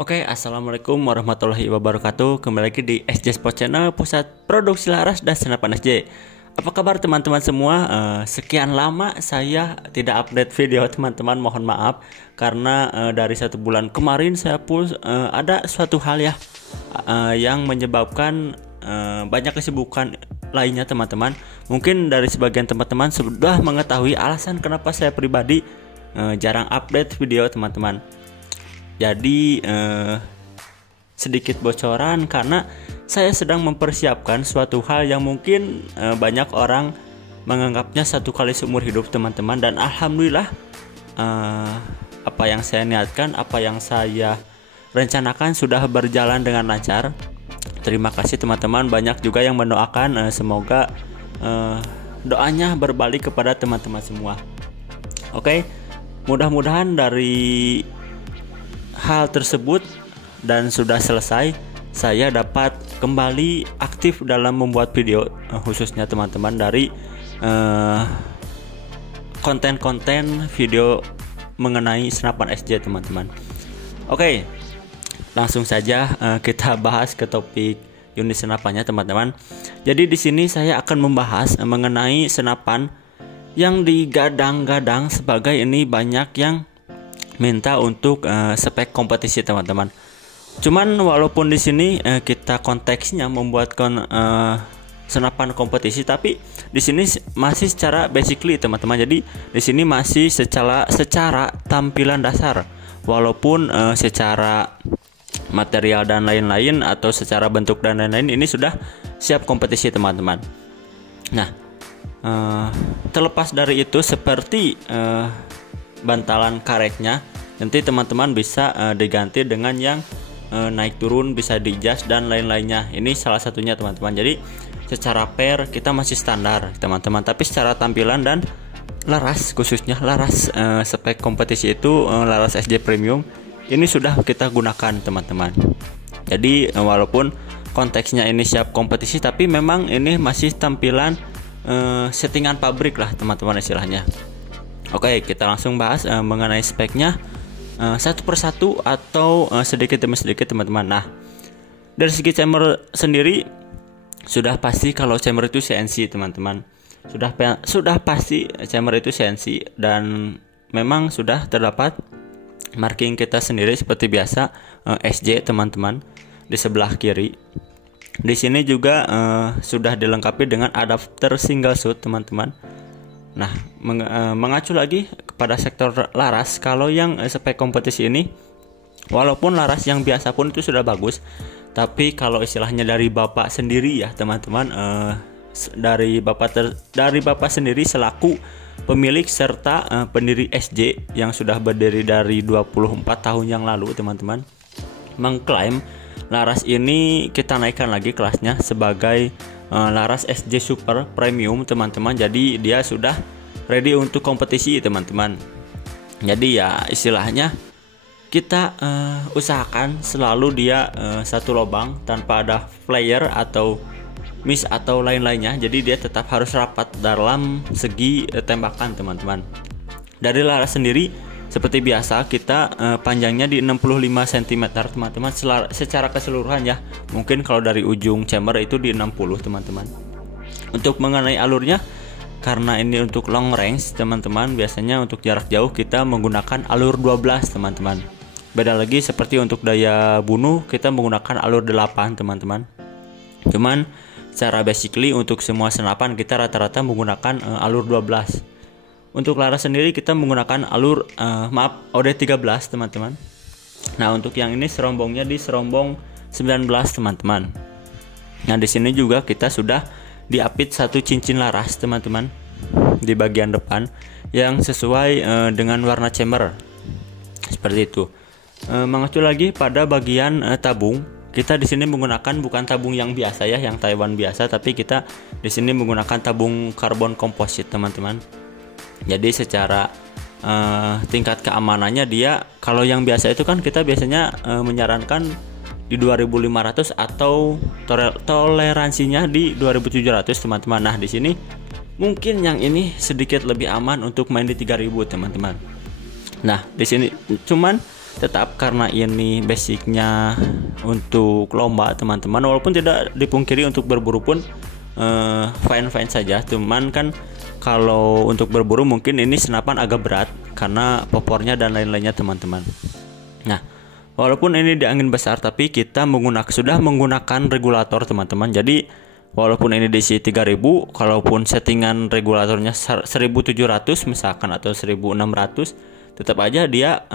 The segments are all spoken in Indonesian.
Assalamualaikum warahmatullahi wabarakatuh. Kembali lagi di SJ Sport Channel, Pusat Produksi Laras dan Senapan SJ. Apa kabar teman-teman semua? Sekian lama saya tidak update video teman-teman, mohon maaf. Karena dari 1 bulan kemarin saya ada suatu hal ya yang menyebabkan banyak kesibukan lainnya teman-teman. Mungkin dari sebagian teman-teman sudah mengetahui alasan kenapa saya pribadi jarang update video teman-teman. Jadi sedikit bocoran karena saya sedang mempersiapkan suatu hal yang mungkin banyak orang menganggapnya satu kali seumur hidup teman-teman. Dan alhamdulillah apa yang saya niatkan, apa yang saya rencanakan sudah berjalan dengan lancar. Terima kasih teman-teman, banyak juga yang mendoakan, semoga doanya berbalik kepada teman-teman semua. Mudah-mudahan dari hal tersebut dan sudah selesai, saya dapat kembali aktif dalam membuat video, khususnya teman-teman dari konten-konten video mengenai senapan SJ teman-teman. Langsung saja kita bahas ke topik unit senapannya teman-teman. Jadi di sini saya akan membahas mengenai senapan yang digadang-gadang sebagai ini banyak yang minta untuk spek kompetisi teman-teman. Cuman walaupun di sini kita konteksnya membuat senapan kompetisi, tapi di sini masih secara basically teman-teman. Jadi di sini masih secara tampilan dasar, walaupun secara material dan lain-lain atau secara bentuk dan lain-lain ini sudah siap kompetisi teman-teman. Nah, terlepas dari itu, seperti bantalan karetnya nanti teman-teman bisa diganti dengan yang naik turun, bisa di-adjust dan lain-lainnya. Ini salah satunya teman-teman. Jadi secara pair kita masih standar teman-teman, tapi secara tampilan dan laras, khususnya laras spek kompetisi itu laras SJ Premium ini sudah kita gunakan teman-teman. Jadi walaupun konteksnya ini siap kompetisi, tapi memang ini masih tampilan settingan pabrik lah teman-teman istilahnya. Kita langsung bahas mengenai speknya satu persatu atau sedikit demi sedikit teman-teman. Nah, dari segi chamber sendiri sudah pasti kalau chamber itu CNC teman-teman. Sudah pasti chamber itu CNC dan memang sudah terdapat marking kita sendiri seperti biasa, SJ teman-teman di sebelah kiri. Di sini juga sudah dilengkapi dengan adapter single shoot teman-teman. Nah, mengacu lagi kepada sektor laras, kalau yang spek kompetisi ini walaupun laras yang biasa pun itu sudah bagus, tapi kalau istilahnya dari bapak sendiri ya teman-teman, dari bapak sendiri selaku pemilik serta pendiri SJ yang sudah berdiri dari 24 tahun yang lalu teman-teman, mengklaim laras ini kita naikkan lagi kelasnya sebagai laras SJ Super Premium teman-teman. Jadi dia sudah ready untuk kompetisi teman-teman. Jadi ya istilahnya kita usahakan selalu dia satu lubang tanpa ada flare atau miss atau lain-lainnya. Jadi dia tetap harus rapat dalam segi tembakan teman-teman. Dari laras sendiri seperti biasa kita panjangnya di 65 cm teman-teman secara keseluruhan ya. Mungkin kalau dari ujung chamber itu di 60 teman-teman. Untuk mengenai alurnya, karena ini untuk long range teman-teman, biasanya untuk jarak jauh kita menggunakan alur 12 teman-teman. Beda lagi seperti untuk daya bunuh kita menggunakan alur 8 teman-teman. Cuman secara basically untuk semua senapan kita rata-rata menggunakan alur 12. Untuk laras sendiri kita menggunakan alur OD13 teman-teman. Nah, untuk yang ini serombongnya di serombong 19 teman-teman. Nah, di sini juga kita sudah diapit satu cincin laras teman-teman di bagian depan yang sesuai dengan warna chamber. Seperti itu. Mengacu lagi pada bagian tabung, kita di sini menggunakan bukan tabung yang biasa ya, yang Taiwan biasa, tapi kita di sini menggunakan tabung karbon komposit teman-teman. Jadi secara tingkat keamanannya dia, kalau yang biasa itu kan kita biasanya menyarankan di 2500 atau toleransinya di 2700 teman-teman. Nah, di sini mungkin yang ini sedikit lebih aman untuk main di 3000 teman-teman. Nah, di sini cuman tetap karena ini basicnya untuk lomba teman-teman, walaupun tidak dipungkiri untuk berburu pun fine saja, cuman kan kalau untuk berburu mungkin ini senapan agak berat karena popornya dan lain-lainnya teman-teman. Nah, walaupun ini di angin besar tapi kita sudah menggunakan regulator teman-teman. Jadi walaupun ini diisi 3000, kalaupun settingan regulatornya 1700 misalkan atau 1600, tetap aja dia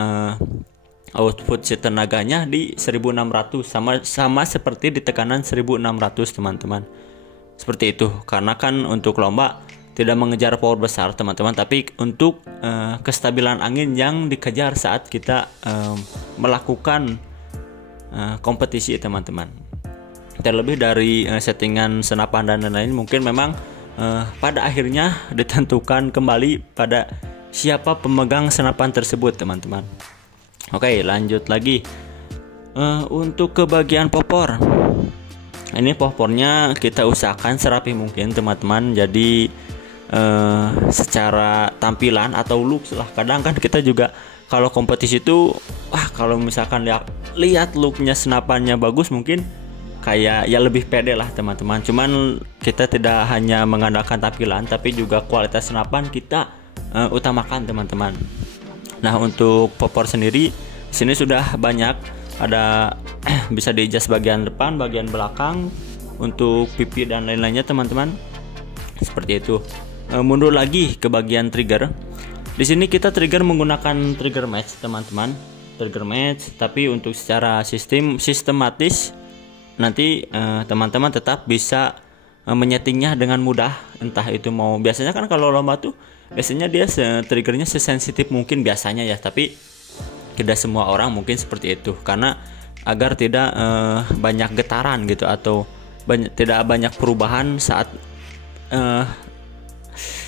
output si tenaganya di 1600, sama seperti di tekanan 1600 teman-teman. Seperti itu, karena kan untuk lomba tidak mengejar power besar teman-teman, tapi untuk kestabilan angin yang dikejar saat kita melakukan kompetisi teman-teman. Terlebih dari settingan senapan dan lain-lain, mungkin memang pada akhirnya ditentukan kembali pada siapa pemegang senapan tersebut teman-teman. Oke, lanjut lagi untuk ke bagian popor. Ini popornya kita usahakan serapi mungkin teman-teman. Jadi secara tampilan atau looks lah, kadang kan kita juga kalau kompetisi itu kalau misalkan lihat looknya senapannya bagus, mungkin kayak ya lebih pede lah teman-teman. Cuman kita tidak hanya mengandalkan tampilan tapi juga kualitas senapan kita utamakan teman-teman. Nah, untuk popor sendiri sini sudah banyak, ada bisa diadjust bagian depan, bagian belakang, untuk pipi dan lain-lainnya teman-teman. Seperti itu. Mundur lagi ke bagian trigger. Di sini kita trigger menggunakan trigger match teman-teman. Trigger match, tapi untuk secara sistematis nanti teman-teman tetap bisa menyetingnya dengan mudah. Entah itu mau, biasanya kan kalau lomba tuh biasanya dia triggernya sesensitif mungkin biasanya ya, tapi tidak semua orang mungkin seperti itu, karena agar tidak banyak getaran gitu atau tidak banyak perubahan saat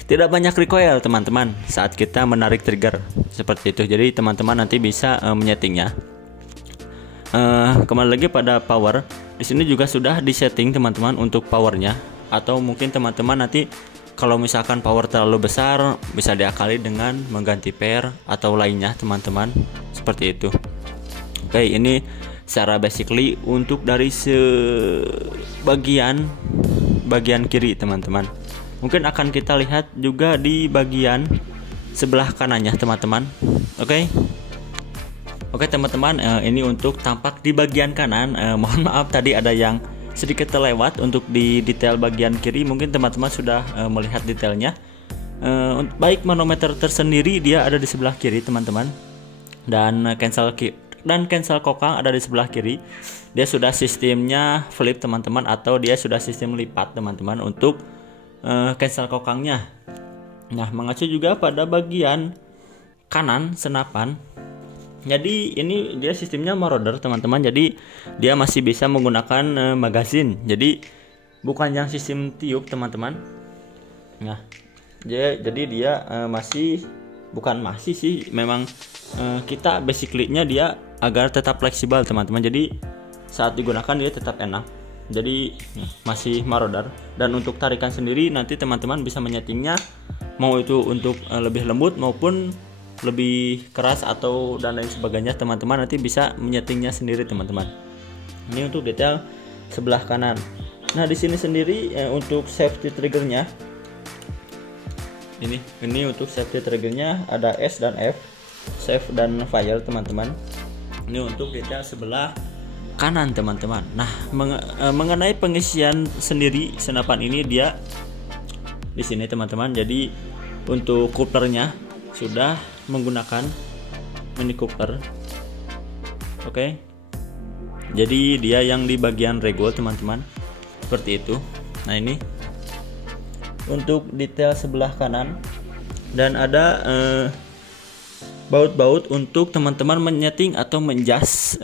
tidak banyak recoil teman-teman saat kita menarik trigger seperti itu. Jadi teman-teman nanti bisa menyetingnya. Kembali lagi pada power, di sini juga sudah disetting teman-teman untuk powernya, atau mungkin teman-teman nanti kalau misalkan power terlalu besar bisa diakali dengan mengganti pair atau lainnya teman-teman, seperti itu. Oke, ini secara basically untuk dari bagian kiri teman-teman. Mungkin akan kita lihat juga di bagian sebelah kanannya teman-teman. Oke teman-teman, ini untuk tampak di bagian kanan. Mohon maaf tadi ada yang sedikit terlewat untuk di detail bagian kiri. Mungkin teman-teman sudah melihat detailnya. Baik manometer tersendiri dia ada di sebelah kiri teman-teman, dan cancel kokang ada di sebelah kiri. Dia sudah sistemnya flip teman-teman, atau dia sudah sistem lipat teman-teman untuk cancel kokangnya. Nah, mengacu juga pada bagian kanan senapan. Jadi ini dia sistemnya marauder teman-teman. Jadi dia masih bisa menggunakan magazine. Jadi bukan yang sistem tiup teman-teman. Nah, jadi dia masih sih memang kita basically-nya dia agar tetap fleksibel teman-teman. Jadi saat digunakan dia tetap enak. Jadi masih marauder. Dan untuk tarikan sendiri nanti teman-teman bisa menyetingnya, mau itu untuk lebih lembut maupun lebih keras atau dan lain sebagainya. Teman-teman nanti bisa menyetingnya sendiri teman-teman. Ini untuk detail sebelah kanan. Nah, di sini sendiri untuk safety triggernya, ini untuk safety triggernya ada S dan F, save dan fire teman-teman. Ini untuk detail sebelah kanan teman-teman. Nah, mengenai pengisian sendiri senapan ini dia di sini teman-teman. Jadi untuk couplernya sudah menggunakan mini coupler. Oke. Jadi dia yang di bagian regol teman-teman, seperti itu. Nah, ini untuk detail sebelah kanan, dan ada baut-baut untuk teman-teman menyeting atau menjas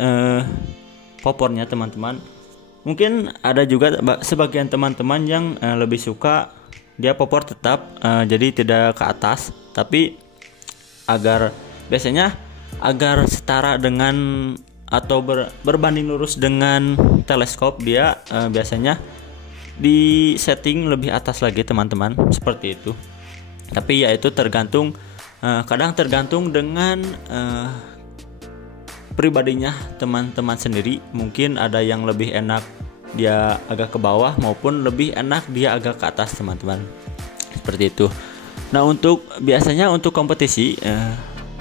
popornya teman-teman. Mungkin ada juga sebagian teman-teman yang lebih suka dia popor tetap jadi tidak ke atas, tapi biasanya agar setara dengan atau berbanding lurus dengan teleskop, dia biasanya di setting lebih atas lagi teman-teman, seperti itu. Tapi ya itu tergantung, kadang tergantung dengan pribadinya teman-teman sendiri. Mungkin ada yang lebih enak dia agak ke bawah maupun lebih enak dia agak ke atas teman-teman, seperti itu. Nah untuk biasanya untuk kompetisi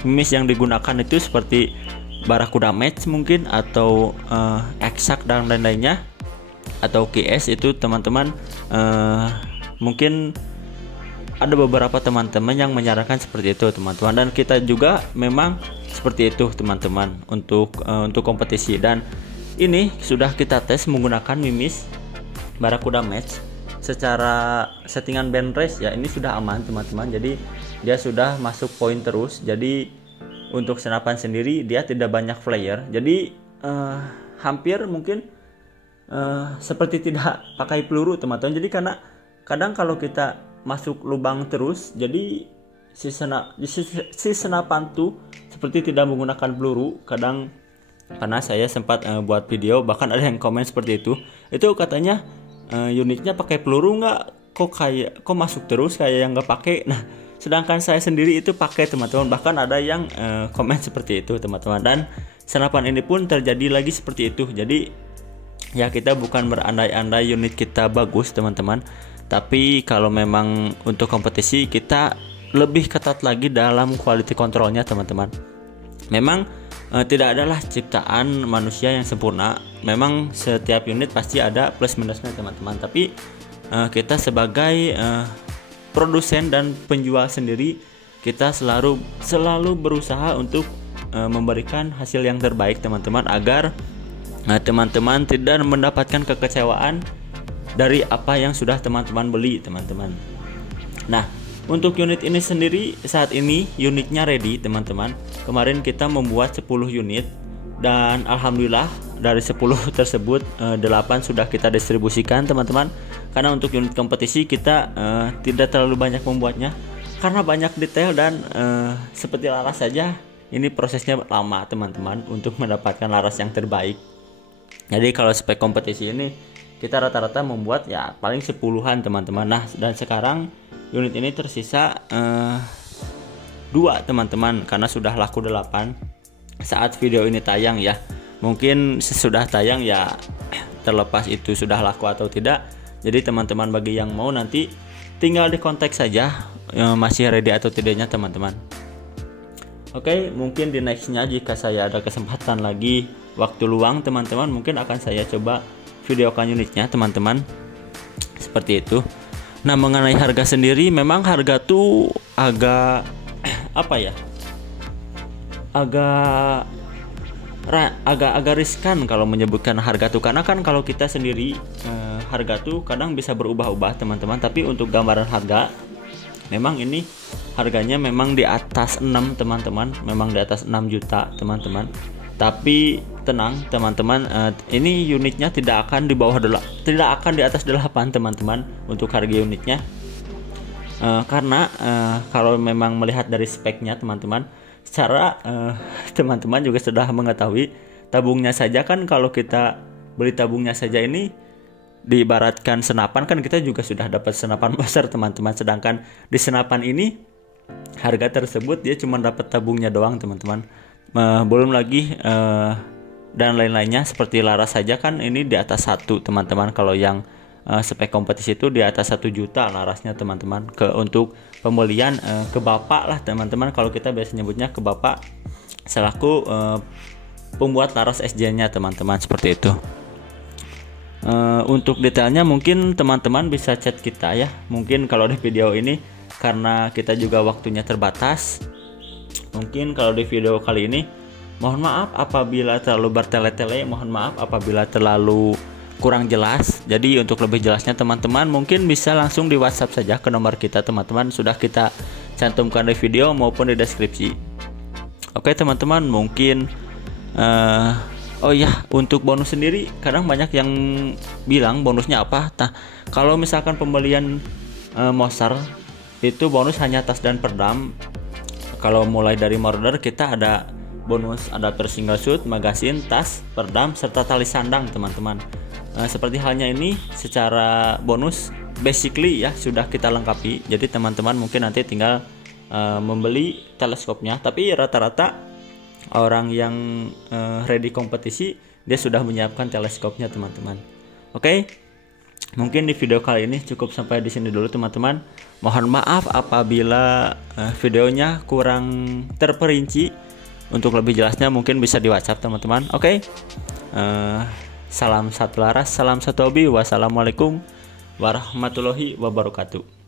mimis yang digunakan itu seperti Barakuda Match mungkin atau Exact dan lain-lainnya atau KS itu teman-teman. Mungkin ada beberapa teman-teman yang menyarankan seperti itu teman-teman, dan kita juga memang seperti itu teman-teman untuk kompetisi. Dan ini sudah kita tes menggunakan mimis Barakuda Match secara settingan band race ya, ini sudah aman teman-teman. Jadi dia sudah masuk poin terus. Jadi untuk senapan sendiri dia tidak banyak flare, jadi hampir mungkin seperti tidak pakai peluru teman-teman. Jadi karena kadang kalau kita masuk lubang terus, jadi si senapan tuh seperti tidak menggunakan peluru kadang. Karena saya sempat buat video, bahkan ada yang komen seperti itu katanya unitnya pakai peluru nggak, kok masuk terus kayak yang nggak pakai. Nah sedangkan saya sendiri itu pakai teman-teman, bahkan ada yang komen seperti itu teman-teman. Dan senapan ini pun terjadi lagi seperti itu. Jadi ya kita bukan berandai-andai unit kita bagus teman-teman, tapi kalau memang untuk kompetisi kita lebih ketat lagi dalam quality controlnya teman-teman. Memang tidak adalah ciptaan manusia yang sempurna. Memang setiap unit pasti ada plus minusnya teman-teman. Tapi kita sebagai produsen dan penjual sendiri, kita selalu berusaha untuk memberikan hasil yang terbaik teman-teman, agar teman-teman tidak mendapatkan kekecewaan dari apa yang sudah teman-teman beli teman-teman. Nah untuk unit ini sendiri saat ini unitnya ready teman-teman. Kemarin kita membuat 10 unit dan alhamdulillah dari 10 tersebut 8 sudah kita distribusikan teman-teman. Karena untuk unit kompetisi kita tidak terlalu banyak membuatnya karena banyak detail dan seperti laras saja ini prosesnya lama teman-teman untuk mendapatkan laras yang terbaik. Jadi kalau spek kompetisi ini kita rata-rata membuat ya paling 10-an teman-teman. Nah dan sekarang unit ini tersisa 2 teman-teman, karena sudah laku 8 saat video ini tayang ya. Mungkin sesudah tayang ya terlepas itu sudah laku atau tidak. Jadi teman-teman bagi yang mau nanti tinggal di kontak saja masih ready atau tidaknya teman-teman. Oke, mungkin di nextnya jika saya ada kesempatan lagi waktu luang teman-teman, mungkin akan saya coba videokan unitnya teman-teman, seperti itu. Nah mengenai harga sendiri, memang harga tuh agak apa ya, agak riskan kalau menyebutkan harga tuh, karena kan kalau kita sendiri harga tuh kadang bisa berubah-ubah teman-teman. Tapi untuk gambaran harga, memang ini harganya memang di atas 6 teman-teman, memang di atas 6 juta teman-teman. Tapi tenang teman-teman, ini unitnya tidak akan di bawah tidak akan di atas 8 teman-teman untuk harga unitnya. Karena kalau memang melihat dari speknya teman-teman, secara teman-teman juga sudah mengetahui tabungnya saja kan, kalau kita beli tabungnya saja ini diibaratkan senapan kan, kita juga sudah dapat senapan besar teman-teman. Sedangkan di senapan ini harga tersebut dia cuma dapat tabungnya doang teman-teman. Belum lagi dan lain-lainnya seperti laras saja kan ini di atas 1 teman-teman. Kalau yang spek kompetisi itu di atas 1 juta larasnya teman-teman. Untuk pembelian ke bapak lah teman-teman, kalau kita biasa nyebutnya ke bapak selaku pembuat laras SJ-nya teman-teman, seperti itu. Untuk detailnya mungkin teman-teman bisa chat kita ya. Mungkin kalau di video ini karena kita juga waktunya terbatas, mungkin kalau di video kali ini mohon maaf apabila terlalu bertele-tele, mohon maaf apabila terlalu kurang jelas. Jadi untuk lebih jelasnya teman-teman mungkin bisa langsung di WhatsApp saja ke nomor kita teman-teman, sudah kita cantumkan di video maupun di deskripsi. Oke teman-teman, mungkin oh ya, untuk bonus sendiri kadang banyak yang bilang bonusnya apa. Nah kalau misalkan pembelian Moser itu bonus hanya tas dan perdam. Kalau mulai dari modder kita ada bonus adapter single shoot, magasin, tas, perdam, serta tali sandang teman-teman. Seperti halnya ini secara bonus basically ya sudah kita lengkapi. Jadi teman-teman mungkin nanti tinggal membeli teleskopnya. Tapi rata-rata orang yang ready kompetisi, dia sudah menyiapkan teleskopnya teman-teman. Oke, mungkin di video kali ini cukup sampai di sini dulu teman-teman. Mohon maaf apabila videonya kurang terperinci. Untuk lebih jelasnya mungkin bisa di WhatsApp teman-teman. Oke, salam satu laras, salam satu hobi. Wassalamualaikum warahmatullahi wabarakatuh.